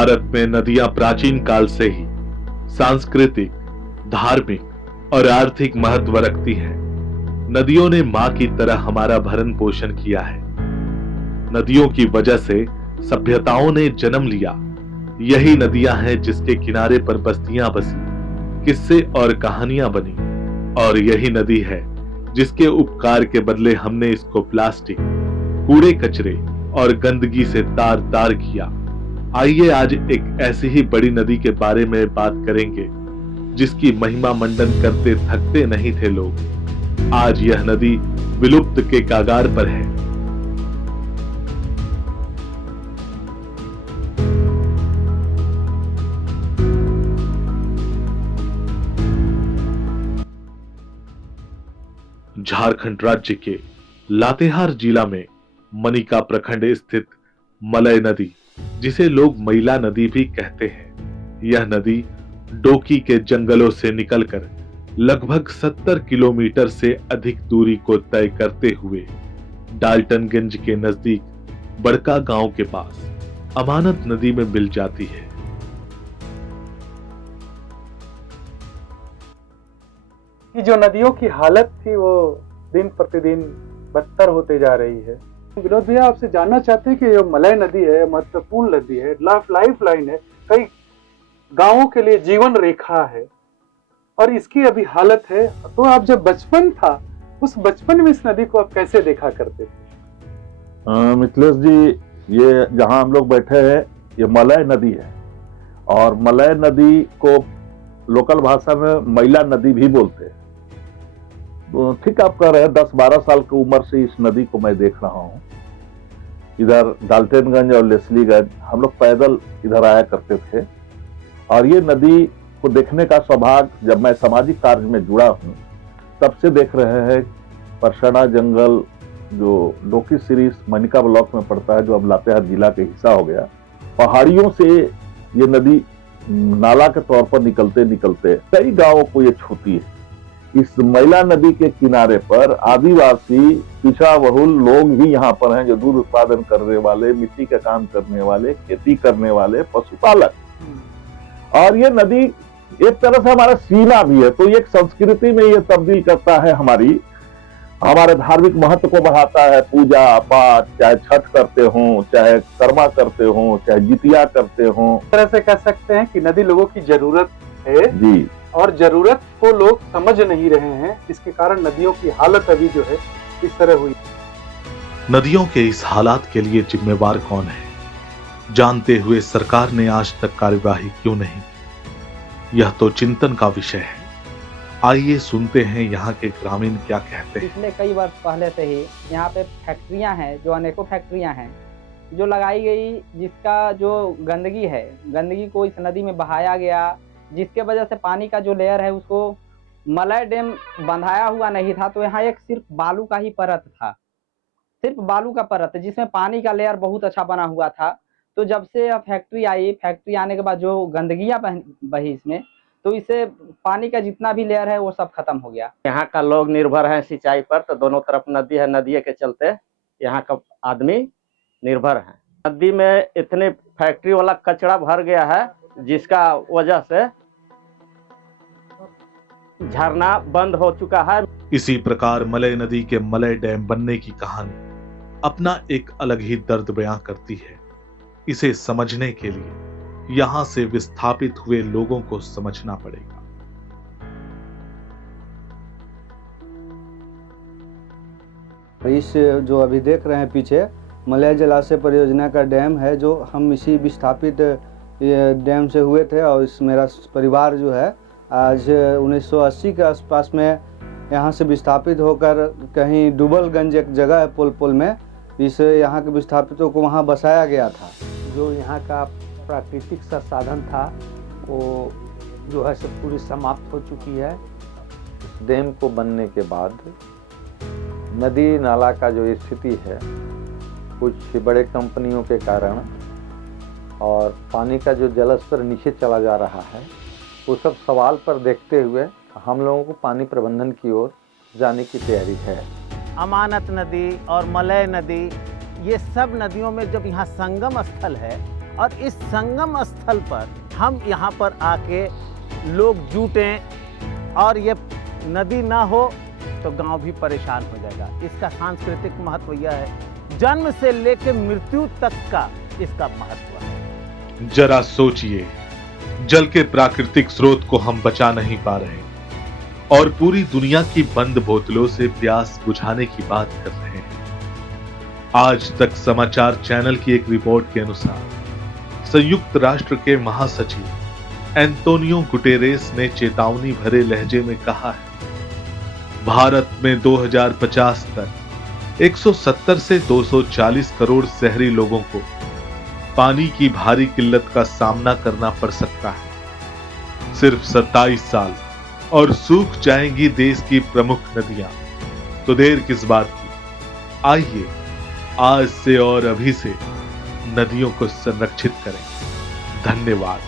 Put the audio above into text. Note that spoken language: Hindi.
भारत में नदियां प्राचीन काल से ही सांस्कृतिक, धार्मिक और आर्थिक महत्व रखती हैं। नदियों ने मां की तरह हमारा भरण पोषण किया है। नदियों की वजह से सभ्यताओं ने जन्म लिया। यही नदियां हैं जिसके किनारे पर बस्तियां बसी, किस्से और कहानियां बनी। और यही नदी है जिसके उपकार के बदले हमने इसको प्लास्टिक, कूड़े कचरे और गंदगी से तार तार किया। आइए आज एक ऐसी ही बड़ी नदी के बारे में बात करेंगे जिसकी महिमा मंडन करते थकते नहीं थे लोग। आज यह नदी विलुप्त के कागार पर है। झारखंड राज्य के लातेहार जिला में मनिका प्रखंड स्थित मलय नदी, जिसे लोग मैला नदी भी कहते हैं, यह नदी डोकी के जंगलों से निकलकर लगभग 70 किलोमीटर से अधिक दूरी को तय करते हुए डाल्टनगंज के नजदीक बड़का गांव के पास अमानत नदी में मिल जाती है। कि जो नदियों की हालत थी वो दिन प्रतिदिन बदतर होते जा रही है। विनोद भैया, आपसे जानना चाहते हैं कि जो मलय नदी है, महत्वपूर्ण नदी है, लाइफ लाइन है, कई गांवों के लिए जीवन रेखा है, और इसकी अभी हालत है। तो आप जब बचपन था, उस बचपन में इस नदी को आप कैसे देखा करते थे? मिथिलेश जी, ये जहां हम लोग बैठे हैं ये मलय नदी है, और मलय नदी को लोकल भाषा में मैला नदी भी बोलते हैं। तो ठीक आप कह रहे हैं, 10-12 साल की उम्र से इस नदी को मैं देख रहा हूँ। इधर डाल्टनगंज और लेस्लीगंज हम लोग पैदल इधर आया करते थे, और ये नदी को देखने का सौभाग्य जब मैं सामाजिक कार्य में जुड़ा हूँ तब से देख रहे हैं। परसना जंगल जो डोकी सीरीज मनिका ब्लॉक में पड़ता है, जो अब लातेहार जिला के हिस्सा हो गया, पहाड़ियों से ये नदी नाला के तौर पर निकलते निकलते कई गांवों को ये छूती है। इस मैला नदी के किनारे पर आदिवासी पिछड़ा बहुल लोग ही यहाँ पर हैं, जो दूध उत्पादन करने वाले, मिट्टी का काम करने वाले, खेती करने वाले, पशुपालक। और ये नदी एक तरह से हमारा सीमा भी है, तो एक संस्कृति में ये तब्दील करता है, हमारे धार्मिक महत्व को बढ़ाता है। पूजा पाठ, चाहे छठ करते हो, चाहे कर्मा करते हो, चाहे जितिया करते हो, तरह से कह सकते हैं कि नदी लोगों की जरूरत है जी, और जरूरत को लोग समझ नहीं रहे हैं। इसके कारण नदियों की हालत अभी जो है इस तरह हुई। नदियों के इस हालात के लिए जिम्मेवार कौन है, जानते हुए सरकार ने आज तक कार्यवाही क्यों नहीं? यह तो चिंतन का विषय है। आइए सुनते हैं यहाँ के ग्रामीण क्या कहते हैं। पिछले कई वर्ष पहले से ही यहाँ पे फैक्ट्रियाँ हैं, जो अनेकों फैक्ट्रियाँ हैं जो लगाई गई, जिसका जो गंदगी को इस नदी में बहाया गया, जिसके वजह से पानी का जो लेयर है उसको मलय डैम बंधाया हुआ नहीं था। तो यहाँ एक सिर्फ बालू का ही परत था, सिर्फ बालू का परत, जिसमें पानी का लेयर बहुत अच्छा बना हुआ था। तो जब से यह फैक्ट्री आई, फैक्ट्री आने के बाद जो गंदगियाँ बही इसमें, तो इससे पानी का जितना भी लेयर है वो सब खत्म हो गया। यहाँ का लोग निर्भर है सिंचाई पर, तो दोनों तरफ नदी है, नदी के चलते यहाँ का आदमी निर्भर है। नदी में इतने फैक्ट्री वाला कचरा भर गया है, जिसका वजह से झरना बंद हो चुका है। इसी प्रकार मलय नदी के मलय डैम बनने की कहानी अपना एक अलग ही दर्द बयां करती है। इसे समझने के लिए यहां से विस्थापित हुए लोगों को समझना पड़ेगा। इस जो अभी देख रहे हैं पीछे, मलय जलाशय परियोजना का डैम है, जो हम इसी विस्थापित डैम से हुए थे। और इस मेरा परिवार जो है आज 1980 के आसपास में यहाँ से विस्थापित होकर कहीं डुबलगंज एक जगह है पुल में, इस यहाँ के विस्थापितों को वहाँ बसाया गया था। जो यहाँ का प्राकृतिक संसाधन था वो जो है सब पूरी समाप्त हो चुकी है। डैम को बनने के बाद नदी नाला का जो स्थिति है, कुछ बड़े कंपनियों के कारण और पानी का जो जलस्तर नीचे चला जा रहा है, वो सब सवाल पर देखते हुए हम लोगों को पानी प्रबंधन की ओर जाने की तैयारी है। अमानत नदी और मलय नदी, ये सब नदियों में जब यहाँ संगम स्थल है और इस संगम स्थल पर हम यहाँ पर आके लोग जुटें और ये नदी ना हो तो गांव भी परेशान हो जाएगा। इसका सांस्कृतिक महत्व यह है, जन्म से लेकर मृत्यु तक का इसका महत्व है। जरा सोचिए, जल के प्राकृतिक स्रोत को हम बचा नहीं पा रहे और पूरी दुनिया की बंद बोतलों से प्यास बुझाने की बात कर रहे हैं। आज तक समाचार चैनल की एक रिपोर्ट के अनुसार संयुक्त राष्ट्र के महासचिव एंटोनियो गुटेरेस ने चेतावनी भरे लहजे में कहा है, भारत में 2050 तक 170 से 240 करोड़ शहरी लोगों को पानी की भारी किल्लत का सामना करना पड़ सकता है। सिर्फ 27 साल और सूख जाएंगी देश की प्रमुख नदियां, तो देर किस बात की। आइए आज से और अभी से नदियों को संरक्षित करें। धन्यवाद।